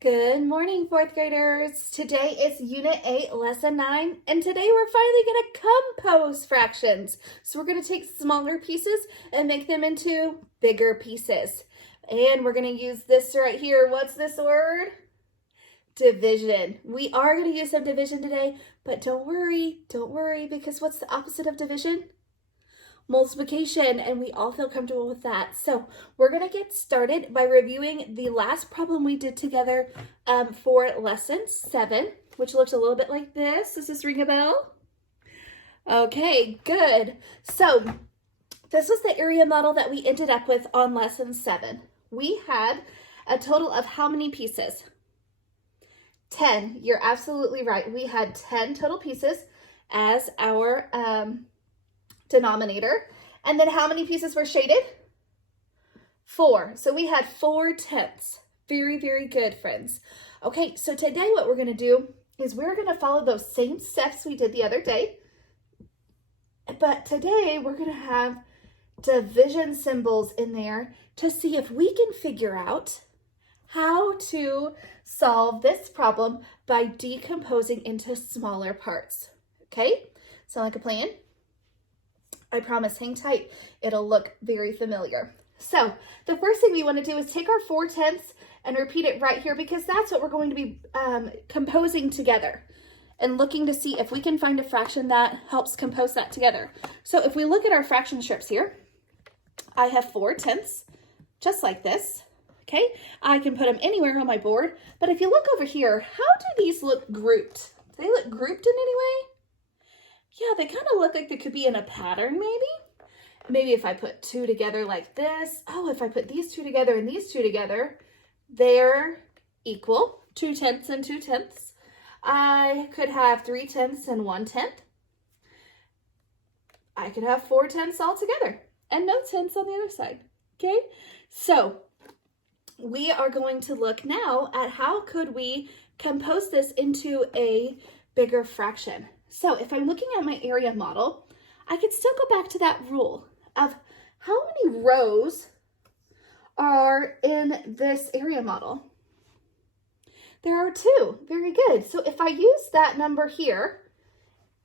Good morning, fourth graders. Today is Unit 8, Lesson 9, and today we're finally going to compose fractions. So we're going to take smaller pieces and make them into bigger pieces. And we're going to use this right here. What's this word? Division. We are going to use some division today, but don't worry, because what's the opposite of division? Multiplication, and we all feel comfortable with that. So we're going to get started by reviewing the last problem we did together for lesson 7, which looks a little bit like this. Does this ring a bell? Okay, good. So this was the area model that we ended up with on lesson 7. We had a total of how many pieces? 10. You're absolutely right. We had 10 total pieces as our denominator. And then how many pieces were shaded? 4. So we had 4/10. Very, very good, friends. Okay, so today what we're going to do is we're going to follow those same steps we did the other day. But today we're going to have division symbols in there to see if we can figure out how to solve this problem by decomposing into smaller parts. Okay, sound like a plan? I promise, hang tight. It'll look very familiar. So the first thing we want to do is take our 4/10 and repeat it right here because that's what we're going to be composing together and looking to see if we can find a fraction that helps compose that together. So if we look at our fraction strips here, I have 4/10, just like this. Okay, I can put them anywhere on my board, but if you look over here, how do these look grouped? Do they look grouped in any way? Yeah, they kind of look like they could be in a pattern, maybe. Maybe if I put 2 together like this. Oh, if I put these 2 together and these 2 together, they're equal. 2/10 and 2/10. I could have 3/10 and 1/10. I could have 4/10 all together and no tenths on the other side. Okay, so we are going to look now at how could we compose this into a bigger fraction. So if I'm looking at my area model, I could still go back to that rule of how many rows are in this area model. There are 2. Very good. So if I use that number here,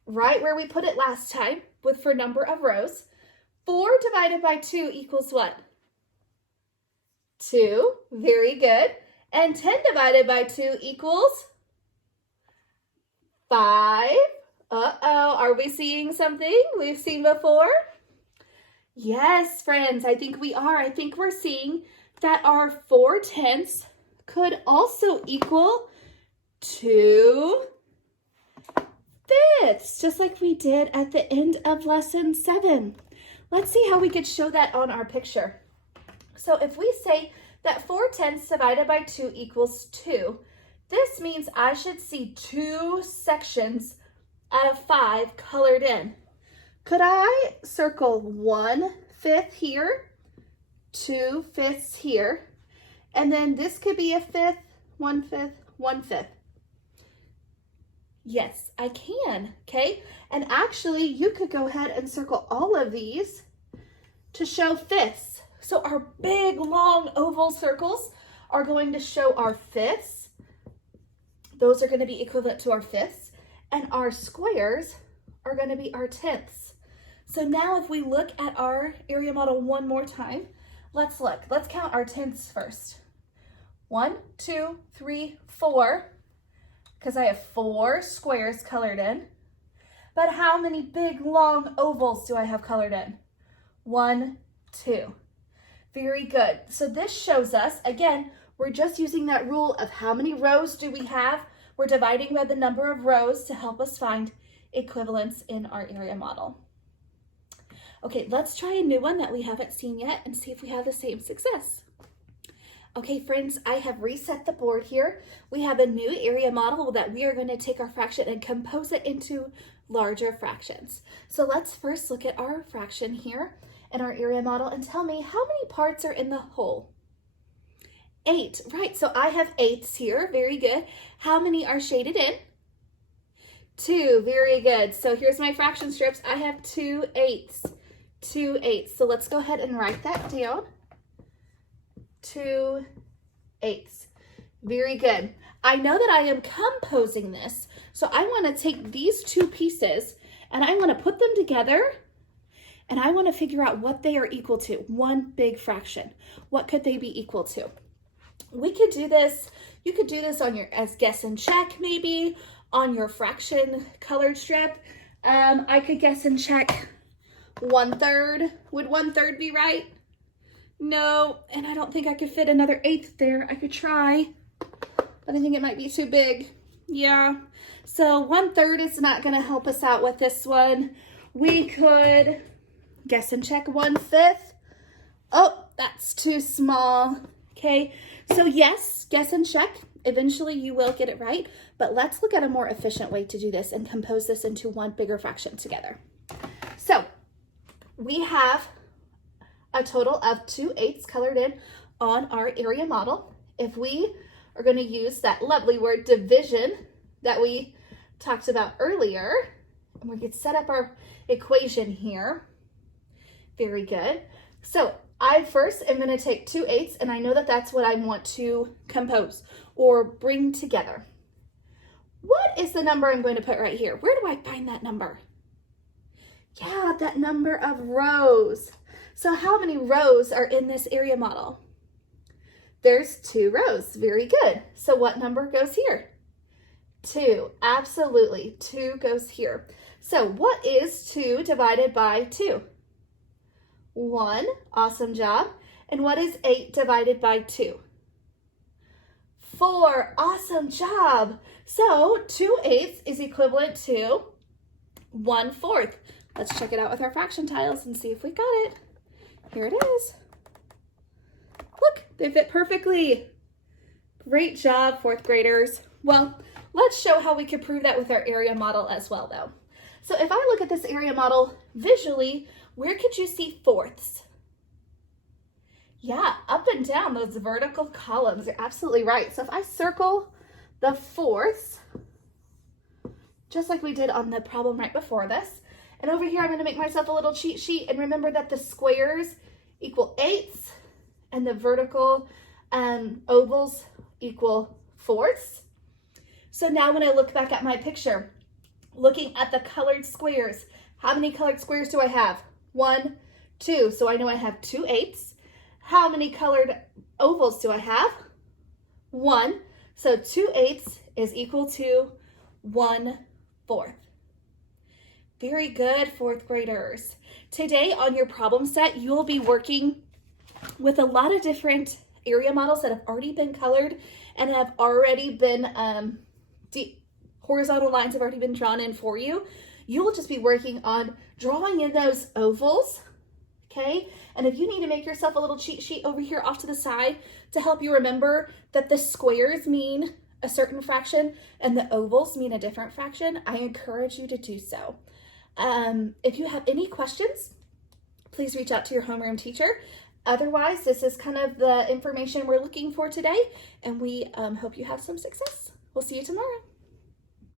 right where we put it last time for number of rows, 4 divided by 2 equals what? 2. Very good. And 10 divided by 2 equals 5. Uh-oh, are we seeing something we've seen before? Yes, friends, I think we are. I think we're seeing that our 4/10 could also equal 2/5, just like we did at the end of lesson 7. Let's see how we could show that on our picture. So if we say that 4/10 divided by 2 equals 2, this means I should see 2 sections out of 5 colored in. Could I circle 1/5 here, 2/5 here, and then this could be a 5th, 1/5, 1/5? Yes, I can, okay? And actually, you could go ahead and circle all of these to show 5ths. So our big, long oval circles are going to show our 5ths. Those are going to be equivalent to our 5ths. And our squares are going to be our 10ths. So now if we look at our area model one more time, let's look. Let's count our 10ths first. 1, 2, 3, 4, because I have 4 squares colored in. But how many big, long ovals do I have colored in? 1, 2. Very good. So this shows us, again, we're just using that rule of how many rows do we have. We're dividing by the number of rows to help us find equivalence in our area model. Okay, let's try a new one that we haven't seen yet and see if we have the same success. Okay, friends, I have reset the board here. We have a new area model that we are going to take our fraction and compose it into larger fractions. So let's first look at our fraction here in our area model and tell me how many parts are in the whole. 8, right, so I have 8s here, very good. How many are shaded in? 2, very good. So here's my fraction strips. I have 2/8, 2/8. So let's go ahead and write that down. 2/8. Very good. I know that I am composing this, so I want to take these two pieces and I want to put them together and I want to figure out what they are equal to. One big fraction. What could they be equal to? We could do this. You could do this on your as guess and check, maybe on your fraction colored strip. I could guess and check 1/3. Would 1/3 be right? No, and I don't think I could fit another 1/8 there. I could try, but I think it might be too big. Yeah, so 1/3 is not gonna help us out with this one. We could guess and check 1/5. Oh, that's too small. Okay, so yes, guess and check. Eventually you will get it right, but let's look at a more efficient way to do this and compose this into one bigger fraction together. So we have a total of 2/8 colored in on our area model. If we are going to use that lovely word division that we talked about earlier, and we could set up our equation here. Very good. So I first am going to take 2/8, and I know that that's what I want to compose or bring together. What is the number I'm going to put right here? Where do I find that number? Yeah, that number of rows. So how many rows are in this area model? There's 2 rows. Very good. So what number goes here? 2. Absolutely. 2 goes here. So what is 2 divided by 2? 1. Awesome job. And what is 8 divided by 2? 4. Awesome job. So 2/8 is equivalent to 1/4. Let's check it out with our fraction tiles and see if we got it. Here it is. Look, they fit perfectly. Great job, 4th graders. Well, let's show how we can prove that with our area model as well, though. So if I look at this area model visually, where could you see fourths? Yeah, up and down those vertical columns. You're absolutely right. So if I circle the fourths, just like we did on the problem right before this, and over here I'm going to make myself a little cheat sheet, and remember that the squares equal 8ths and the vertical ovals equal 4ths. So now when I look back at my picture, looking at the colored squares, how many colored squares do I have? 1, 2. So I know I have 2/8. How many colored ovals do I have? 1. So 2/8 is equal to 1/4. Very good, 4th graders. Today on your problem set, you'll be working with a lot of different area models that have already been colored and have already been, horizontal lines have already been drawn in for you. You will just be working on drawing in those ovals, okay? And if you need to make yourself a little cheat sheet over here off to the side to help you remember that the squares mean a certain fraction and the ovals mean a different fraction, I encourage you to do so. If you have any questions, please reach out to your homeroom teacher. Otherwise, this is kind of the information we're looking for today, and we hope you have some success. We'll see you tomorrow.